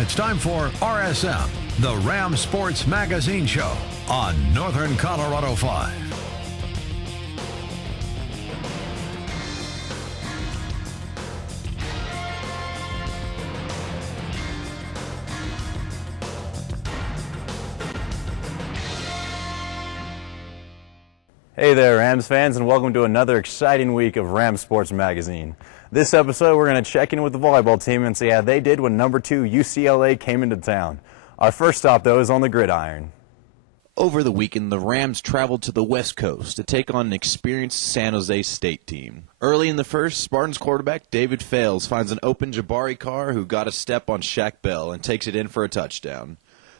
It's time for RSM, the Ram Sports Magazine Show on Northern Colorado 5. Hey there, Rams fans, and welcome to another exciting week of Ram Sports Magazine. This episode, we're going to check in with the volleyball team and see how they did when number 2 UCLA came into town. Our first stop, though, is on the gridiron. Over the weekend, the Rams traveled to the West Coast to take on an experienced San Jose State team. Early in the first, Spartans quarterback David Fales finds an open Jabari Carr who got a step on Shaq Bell and takes it in for a touchdown.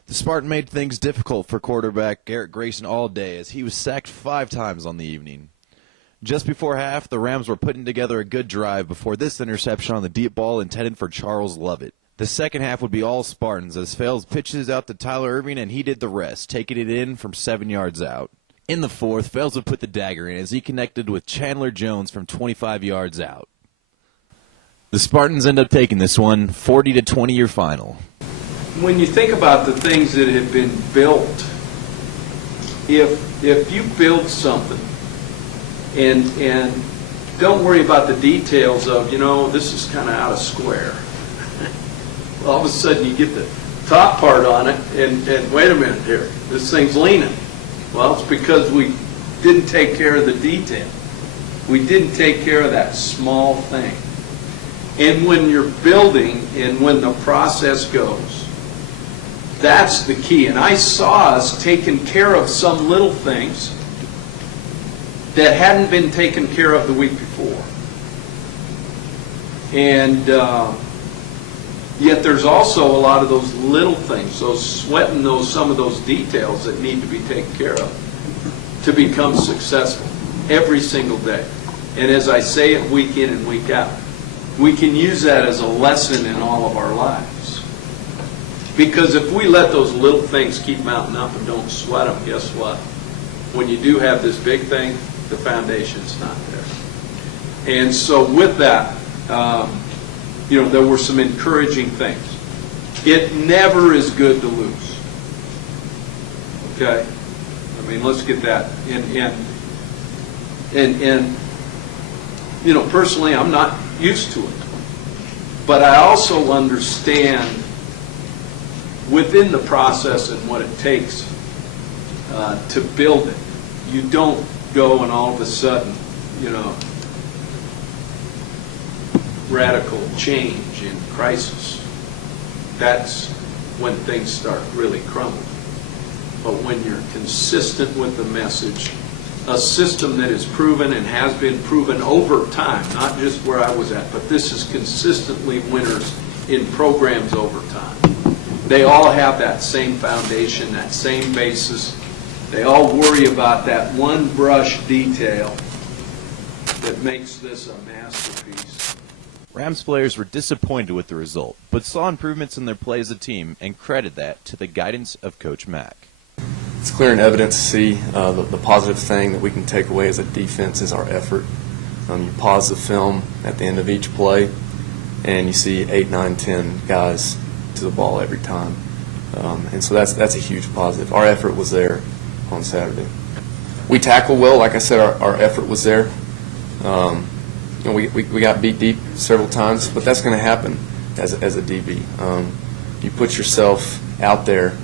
The Spartan made things difficult for quarterback Garrett Grayson all day as he was sacked 5 times on the evening. Just before half, the Rams were putting together a good drive before this interception on the deep ball intended for Charles Lovett. The second half would be all Spartans as Fales pitches out to Tyler Irving and he did the rest, taking it in from 7 yards out. In the fourth, Fales would put the dagger in as he connected with Chandler Jones from 25 yards out. The Spartans end up taking this one 40-20 your final. When you think about the things that have been built, if you build something and don't worry about the details of, this is kind of out of square. All of a sudden you get the top part on it and wait a minute here, this thing's leaning. Well, it's because we didn't take care of the detail. We didn't take care of that small thing. And when you're building and when the process goes, that's the key. And I saw us taking care of some little things that hadn't been taken care of the week before. And yet there's also a lot of those little things, sweating some of those details that need to be taken care of to become successful every single day. And as I say it week in and week out, we can use that as a lesson in all of our lives. Because if we let those little things keep mounting up and don't sweat them, guess what? When you do have this big thing, the foundation's not there. And so with that, there were some encouraging things. It never is good to lose. Okay? I mean, let's get that. And personally, I'm not used to it. But I also understand within the process and what it takes to build it. You don't go and all of a sudden, radical change in crisis. That's when things start really crumbling. But when you're consistent with the message, a system that is proven and has been proven over time, not just where I was at, but this is consistently winners in programs over time. They all have that same foundation, that same basis. They all worry about that one brush detail that makes this a masterpiece. Rams players were disappointed with the result, but saw improvements in their play as a team and credit that to the guidance of Coach Mack. It's clear and evident to see the positive thing that we can take away as a defense is our effort. You pause the film at the end of each play, and you see 8, 9, 10 guys to the ball every time. And so that's a huge positive. Our effort was there on Saturday. We tackled well. Like I said, our effort was there. We got beat deep several times, but that's going to happen as a DB. You put yourself out there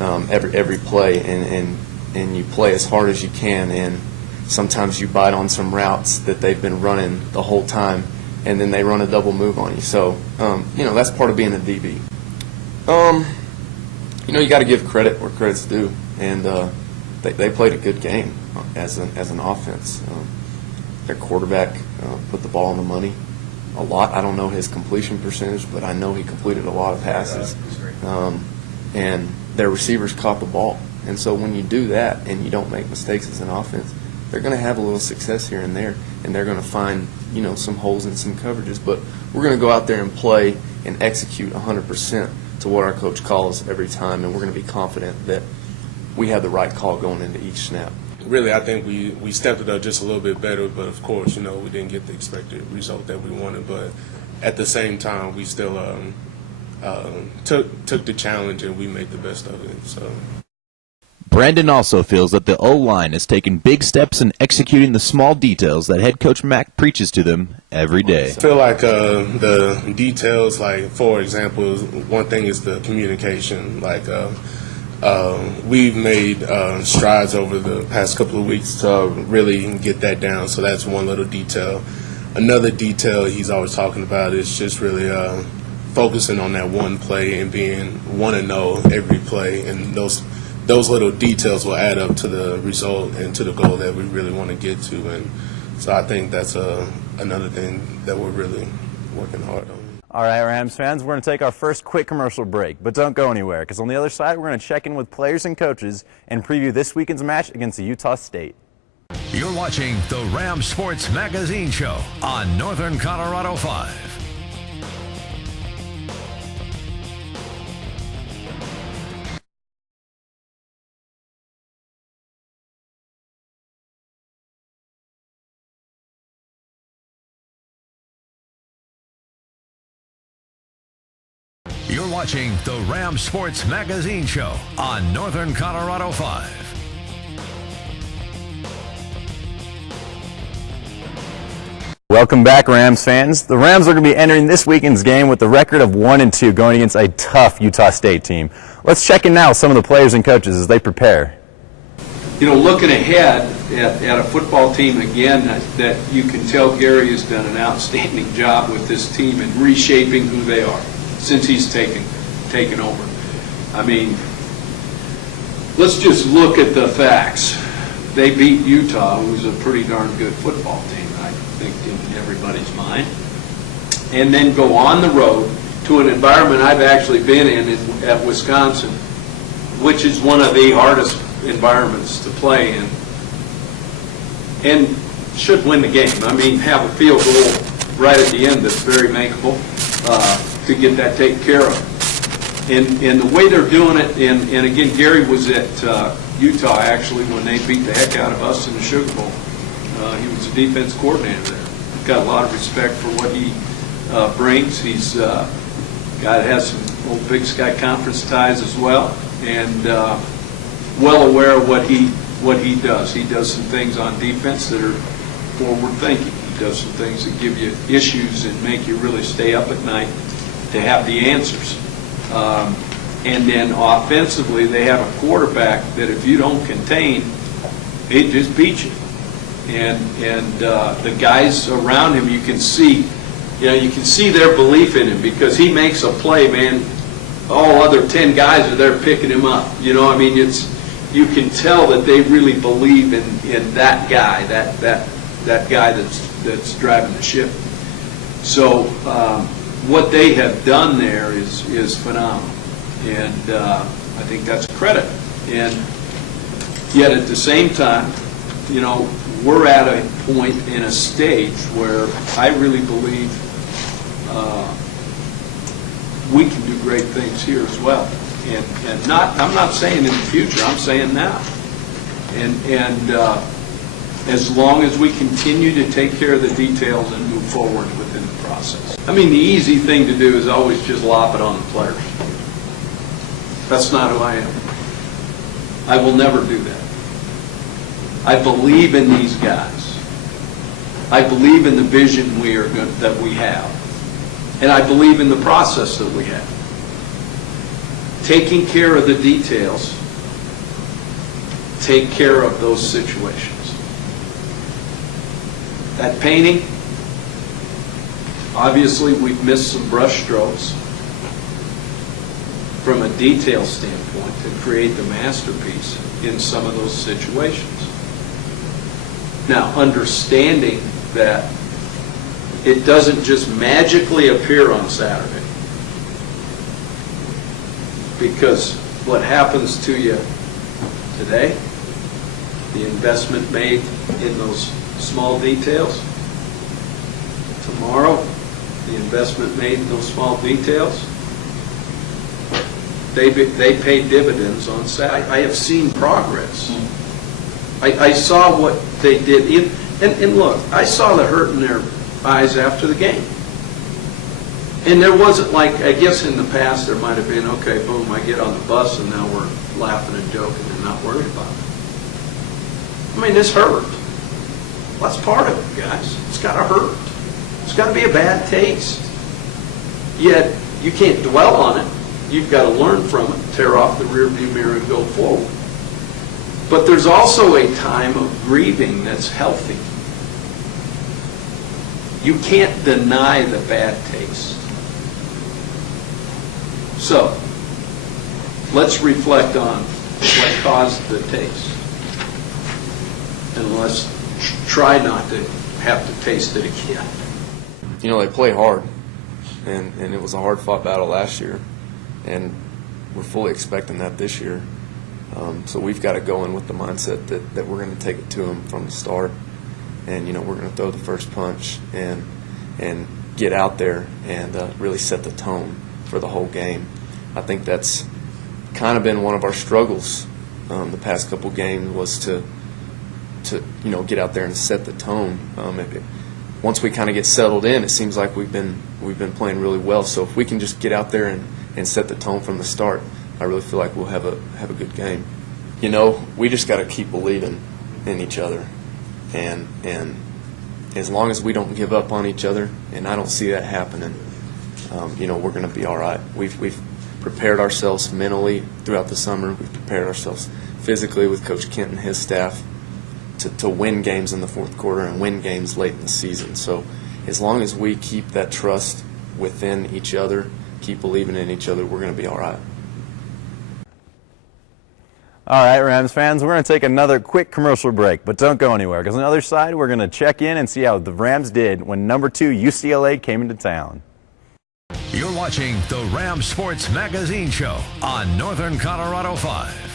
every play, and you play as hard as you can, and sometimes you bite on some routes that they've been running the whole time, and then they run a double move on you. So, that's part of being a DB. You got to give credit where credit's due, and they played a good game as an offense. Their quarterback put the ball on the money a lot. I don't know his completion percentage, but I know he completed a lot of passes. And their receivers caught the ball. And so when you do that and you don't make mistakes as an offense, they're going to have a little success here and there, and they're going to find, some holes in some coverages. But we're going to go out there and play and execute 100% to what our coach calls every time, and we're going to be confident that we have the right call going into each snap. Really, I think we stepped it up just a little bit better, but of course, we didn't get the expected result that we wanted. But at the same time, we still took the challenge and we made the best of it. So. Brandon also feels that the O-line has taken big steps in executing the small details that head coach Mack preaches to them every day. I feel like the details, like, for example, one thing is the communication. Like, we've made strides over the past couple of weeks to really get that down, so that's one little detail. Another detail he's always talking about is just really focusing on that one play and want to know every play, and those little details will add up to the result and to the goal that we really want to get to. And so I think that's another thing that we're really working hard on. All right, Rams fans, we're going to take our first quick commercial break, but don't go anywhere, because on the other side, we're going to check in with players and coaches and preview this weekend's match against Utah State. You're watching the Ram Sports Magazine Show on Northern Colorado 5. You're watching the Ram Sports Magazine Show on Northern Colorado 5. Welcome back, Rams fans. The Rams are going to be entering this weekend's game with the record of 1-2 going against a tough Utah State team. Let's check in now with some of the players and coaches as they prepare. You know, looking ahead at a football team, again, that you can tell Gary has done an outstanding job with this team in reshaping who they are since he's taken over. I mean, let's just look at the facts. They beat Utah, who's a pretty darn good football team, I think, in everybody's mind, and then go on the road to an environment I've actually been in at Wisconsin, which is one of the hardest environments to play in, and should win the game. I mean, have a field goal right at the end that's very makeable to get that taken care of. And the way they're doing it, and again, Gary was at Utah actually when they beat the heck out of us in the Sugar Bowl. He was a defense coordinator there. Got a lot of respect for what he brings. He's a guy that has some old Big Sky Conference ties as well, and well aware of what he does. He does some things on defense that are forward thinking. He does some things that give you issues and make you really stay up at night to have the answers. And then offensively, they have a quarterback that if you don't contain, it just beats you. And the guys around him, you can see their belief in him, because he makes a play, man. All other 10 guys are there picking him up. You know, I mean, you can tell that they really believe in that guy, that guy that's driving the ship. So what they have done there is phenomenal, and I think that's a credit. And yet at the same time, you know, we're at a point in a stage where I really believe we can do great things here as well. And I'm not saying in the future, I'm saying now. And as long as we continue to take care of the details and move forward within the process. I mean, the easy thing to do is always just lop it on the players. That's not who I am. I will never do that. I believe in these guys. I believe in the vision that we have. And I believe in the process that we have. Taking care of the details, take care of those situations. That painting, obviously we've missed some brush strokes from a detail standpoint to create the masterpiece in some of those situations. Now, understanding that it doesn't just magically appear on Saturday, because what happens to you today, the investment made in those small details, tomorrow, the investment made in those small details, they pay dividends on Saturday. I have seen progress. I saw what they did. And look, I saw the hurt in their eyes after the game. And there wasn't like, I guess in the past there might have been, okay, boom, I get on the bus and now we're laughing and joking and not worried about it. I mean, this hurt. That's part of it, guys. It's got to hurt. It's got to be a bad taste. Yet, you can't dwell on it. You've got to learn from it, tear off the rearview mirror and go forward. But there's also a time of grieving that's healthy. You can't deny the bad taste. So, let's reflect on what caused the taste. And let's try not to have to taste it again. You know, they play hard, and it was a hard-fought battle last year, and we're fully expecting that this year. So we've got to go in with the mindset that we're going to take it to them from the start, and, you know, we're going to throw the first punch and get out there and really set the tone for the whole game. I think that's kind of been one of our struggles the past couple games, was to you know, get out there and set the tone. Once we kind of get settled in, it seems like we've been playing really well. So if we can just get out there and set the tone from the start, I really feel like we'll have a good game. You know, we just got to keep believing in each other, and as long as we don't give up on each other, and I don't see that happening, you know, we're going to be all right. We've prepared ourselves mentally throughout the summer. We've prepared ourselves physically with Coach Kent and his staff to win games in the fourth quarter and win games late in the season. So as long as we keep that trust within each other, keep believing in each other, we're going to be all right. All right, Rams fans, we're going to take another quick commercial break, but don't go anywhere, because on the other side, we're going to check in and see how the Rams did when number 2 UCLA came into town. You're watching the Ram Sports Magazine Show on Northern Colorado 5.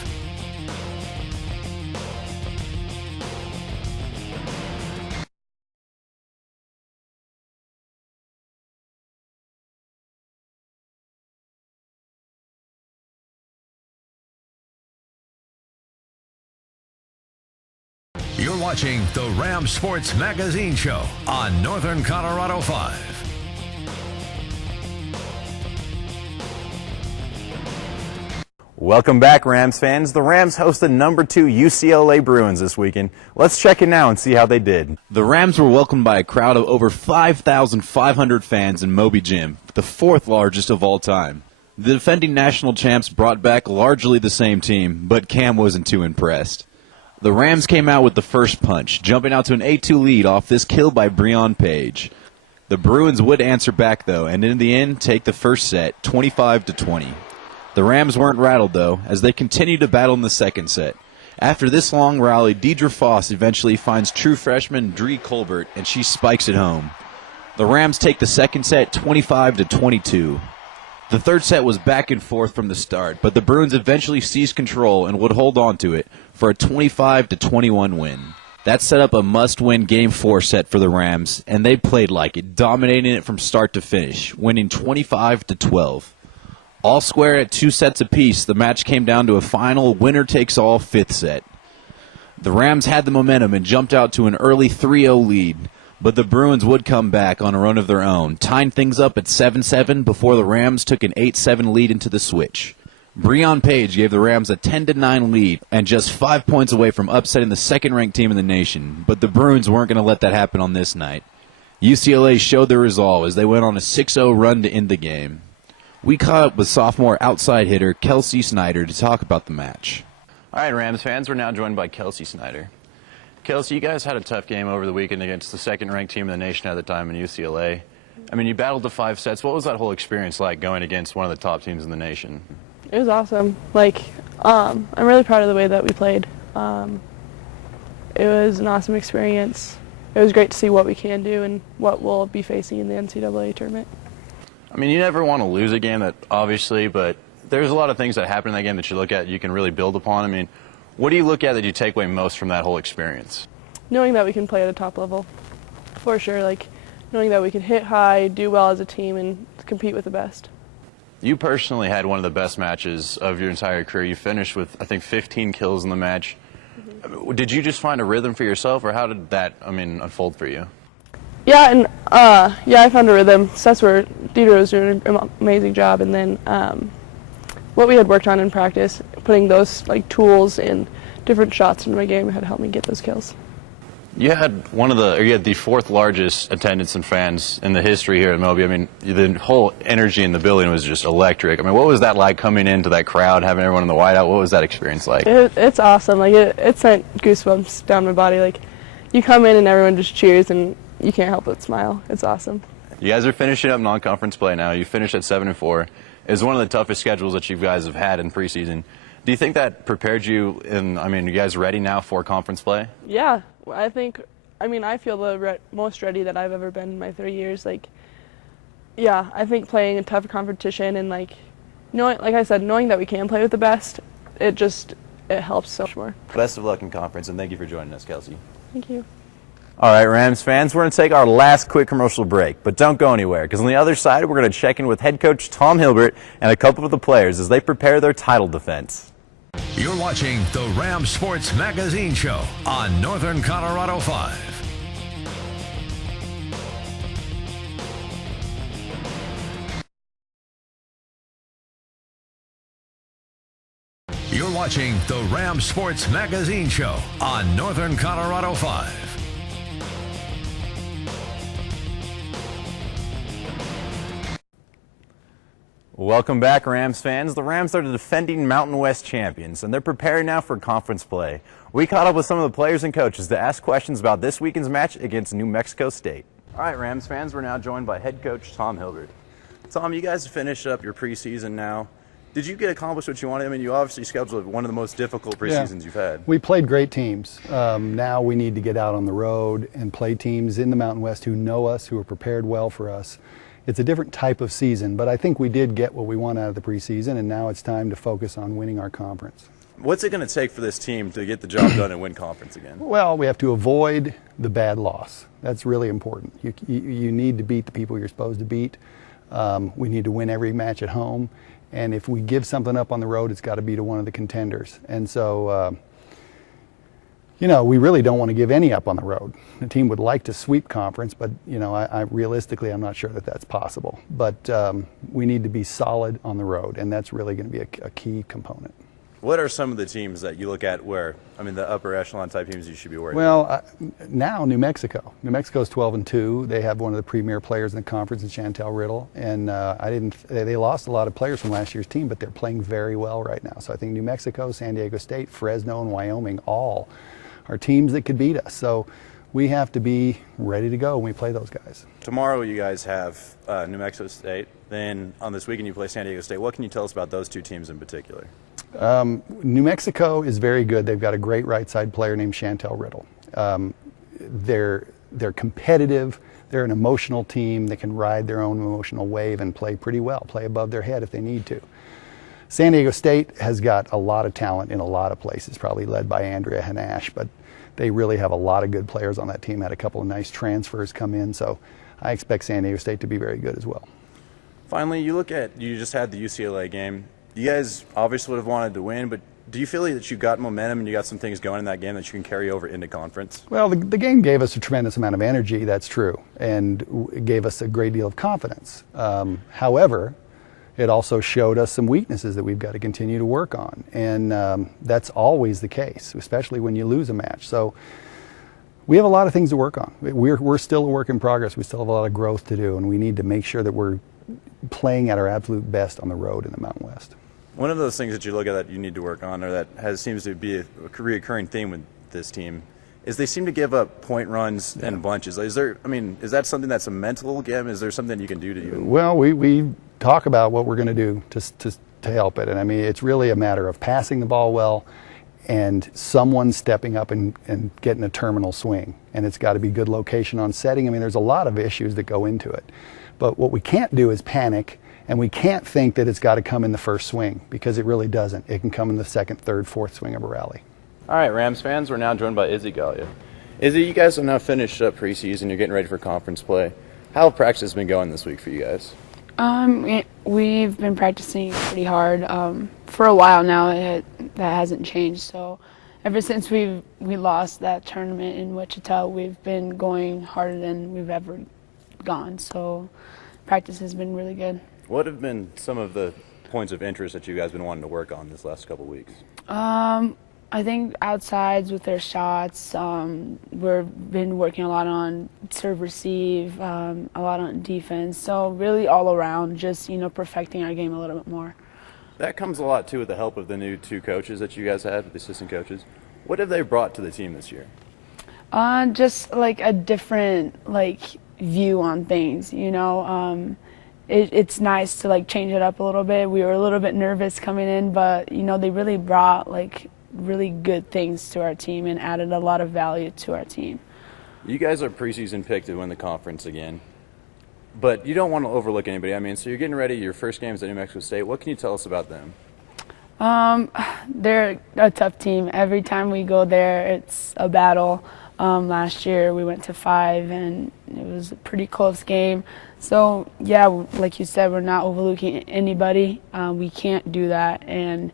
You're watching the Ram Sports Magazine Show on Northern Colorado 5. Welcome back, Rams fans. The Rams hosted number 2 UCLA Bruins this weekend. Let's check in now and see how they did. The Rams were welcomed by a crowd of over 5,500 fans in Moby Gym, the 4th largest of all time. The defending national champs brought back largely the same team, but Cam wasn't too impressed. The Rams came out with the first punch, jumping out to an 8-2 lead off this kill by Breon Page. The Bruins would answer back, though, and in the end take the first set, 25-20. The Rams weren't rattled, though, as they continued to battle in the second set. After this long rally, Deidre Foss eventually finds true freshman Dree Colbert, and she spikes it home. The Rams take the second set, 25-22. The third set was back and forth from the start, but the Bruins eventually seized control and would hold on to it for a 25-21 win. That set up a must-win Game 4 set for the Rams, and they played like it, dominating it from start to finish, winning 25-12. All square at 2 sets apiece, the match came down to a final winner-takes-all 5th set. The Rams had the momentum and jumped out to an early 3-0 lead, but the Bruins would come back on a run of their own, tying things up at 7-7 before the Rams took an 8-7 lead into the switch. Breon Page gave the Rams a 10-9 lead and just 5 points away from upsetting the second-ranked team in the nation, but the Bruins weren't going to let that happen on this night. UCLA showed their resolve as they went on a 6-0 run to end the game. We caught up with sophomore outside hitter Kelsey Snyder to talk about the match. All right, Rams fans, we're now joined by Kelsey Snyder. Kelsey, you guys had a tough game over the weekend against the second-ranked team in the nation at the time in UCLA. I mean, you battled the 5 sets. What was that whole experience like going against one of the top teams in the nation? It was awesome. I'm really proud of the way that we played. It was an awesome experience. It was great to see what we can do and what we'll be facing in the NCAA tournament. I mean, you never want to lose a game, that obviously, but there's a lot of things that happen in that game that you look at you can really build upon. I mean, what do you look at that you take away most from that whole experience? Knowing that we can play at a top level, for sure. Knowing that we can hit high, do well as a team, and compete with the best. You personally had one of the best matches of your entire career. You finished with, I think, 15 kills in the match. Mm-hmm. Did you just find a rhythm for yourself, or how did that, unfold for you? Yeah, and I found a rhythm. So that's where Deidre was doing an amazing job, and then what we had worked on in practice, putting those tools and different shots into my game had helped me get those kills. You had the fourth largest attendance and fans in the history here at Moby. I mean, the whole energy in the building was just electric. I mean, what was that like coming into that crowd, having everyone in the whiteout? What was that experience like? It's awesome. It sent goosebumps down my body. You come in and everyone just cheers and you can't help but smile. It's awesome. You guys are finishing up non-conference play now. You finished at 7-4. It's one of the toughest schedules that you guys have had in preseason. Do you think that prepared you you guys ready now for conference play? Yeah, I feel the most ready that I've ever been in my 3 years. I think playing a tough competition and knowing that we can play with the best, it helps so much more. Best of luck in conference, and thank you for joining us, Kelsey. Thank you. All right, Rams fans, we're going to take our last quick commercial break, but don't go anywhere, because on the other side, we're going to check in with head coach Tom Hilbert and a couple of the players as they prepare their title defense. You're watching the Ram Sports Magazine Show on Northern Colorado 5. You're watching the Ram Sports Magazine Show on Northern Colorado 5. Welcome back, Rams fans. The Rams are the defending Mountain West champions, and they're preparing now for conference play. We caught up with some of the players and coaches to ask questions about this weekend's match against New Mexico State. All right, Rams fans, we're now joined by head coach Tom Hilbert. Tom, you guys finished up your preseason now. Did you get accomplished what you wanted? I mean, you obviously scheduled one of the most difficult preseasons you've had. We played great teams. Now we need to get out on the road and play teams in the Mountain West who know us, who are prepared well for us. It's a different type of season, but I think we did get what we want out of the preseason, and now it's time to focus on winning our conference. What's it going to take for this team to get the job done and win conference again? Well, we have to avoid the bad loss. That's really important. You need to beat the people you're supposed to beat. We need to win every match at home, and if we give something up on the road, it's got to be to one of the contenders. And so, we really don't want to give any up on the road. The team would like to sweep conference, but, I realistically, I'm not sure that that's possible. But we need to be solid on the road, and that's really going to be a key component. What are some of the teams that you look at where, the upper echelon type teams you should be worried about? Well, now New Mexico. New Mexico's 12-2. They have one of the premier players in the conference in Chantel Riddle, and they lost a lot of players from last year's team, but they're playing very well right now. So I think New Mexico, San Diego State, Fresno, and Wyoming all are teams that could beat us. So we have to be ready to go when we play those guys. Tomorrow you guys have New Mexico State. Then on this weekend you play San Diego State. What can you tell us about those two teams in particular? New Mexico is very good. They've got a great right side player named Chantel Riddle. They're competitive. They're an emotional team. They can ride their own emotional wave and play pretty well, play above their head if they need to. San Diego State has got a lot of talent in a lot of places, probably led by Andrea Hanash, but they really have a lot of good players on that team. Had a couple of nice transfers come in, so I expect San Diego State to be very good as well. Finally, you just had the UCLA game. You guys obviously would have wanted to win, but do you feel that you got momentum and you got some things going in that game that you can carry over into conference? Well, the game gave us a tremendous amount of energy, that's true, and it gave us a great deal of confidence. However, it also showed us some weaknesses that we've got to continue to work on, and that's always the case, especially when you lose a match. So we have a lot of things to work on. We're still a work in progress. We still have a lot of growth to do, and we need to make sure that we're playing at our absolute best on the road in the Mountain West. One of those things that you look at that you need to work on, or that seems to be a recurring theme with this team, is they seem to give up point runs in bunches. Is that something that's a mental game? Is there something you can do to you? Well, we talk about what we're going to do to help it, and it's really a matter of passing the ball well and someone stepping up and getting a terminal swing, and it's got to be good location on setting. There's a lot of issues that go into it, but what we can't do is panic. And we can't think that it's got to come in the first swing, because it really doesn't. It can come in the second, third, fourth swing of a rally. All right, Rams fans, we're now joined by Izzy Gallia. Izzy, you guys have now finished up preseason. You're getting ready for conference play. How have practice been going this week for you guys? We've been practicing pretty hard for a while now. That hasn't changed. So ever since we lost that tournament in Wichita, we've been going harder than we've ever gone. So practice has been really good. What have been some of the points of interest that you guys have been wanting to work on this last couple weeks? I think outsides with their shots, we've been working a lot on serve receive, a lot on defense. So really all around, just, perfecting our game a little bit more. That comes a lot, too, with the help of the new 2 coaches that you guys had, the assistant coaches. What have they brought to the team this year? Just like a different view on things, It's nice to change it up a little bit. We were a little bit nervous coming in, but they really brought really good things to our team and added a lot of value to our team. You guys are preseason picked to win the conference again, but you don't want to overlook anybody. I mean, so you're getting ready. Your first game is at New Mexico State. What can you tell us about them? They're a tough team. Every time we go there, it's a battle. Last year we went to 5, and it was a pretty close game. So, yeah, like you said, we're not overlooking anybody. We can't do that. And,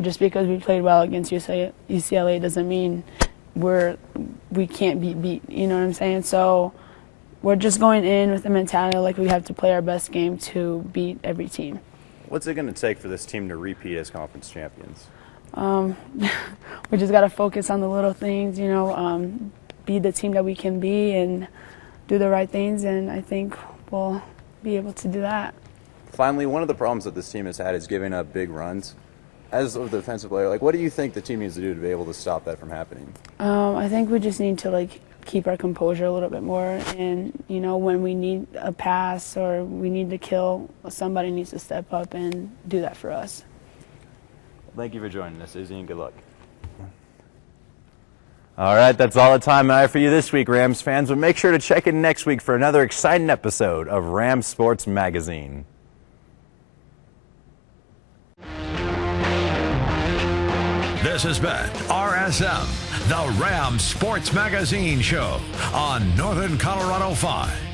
just because we played well against UCLA doesn't mean we can't be beat. You know what I'm saying? So we're just going in with the mentality like we have to play our best game to beat every team. What's it going to take for this team to repeat as conference champions? We just got to focus on the little things, be the team that we can be and do the right things, and I think we'll be able to do that. Finally, one of the problems that this team has had is giving up big runs. As a defensive player, what do you think the team needs to do to be able to stop that from happening? I think we just need to keep our composure a little bit more, and when we need a pass or we need to kill, somebody needs to step up and do that for us. Thank you for joining us, Izzy, and good luck. All right, that's all the time I have for you this week, Rams fans, but make sure to check in next week for another exciting episode of Rams Sports Magazine. This has been RSM, the Rams Sports Magazine Show on Northern Colorado 5.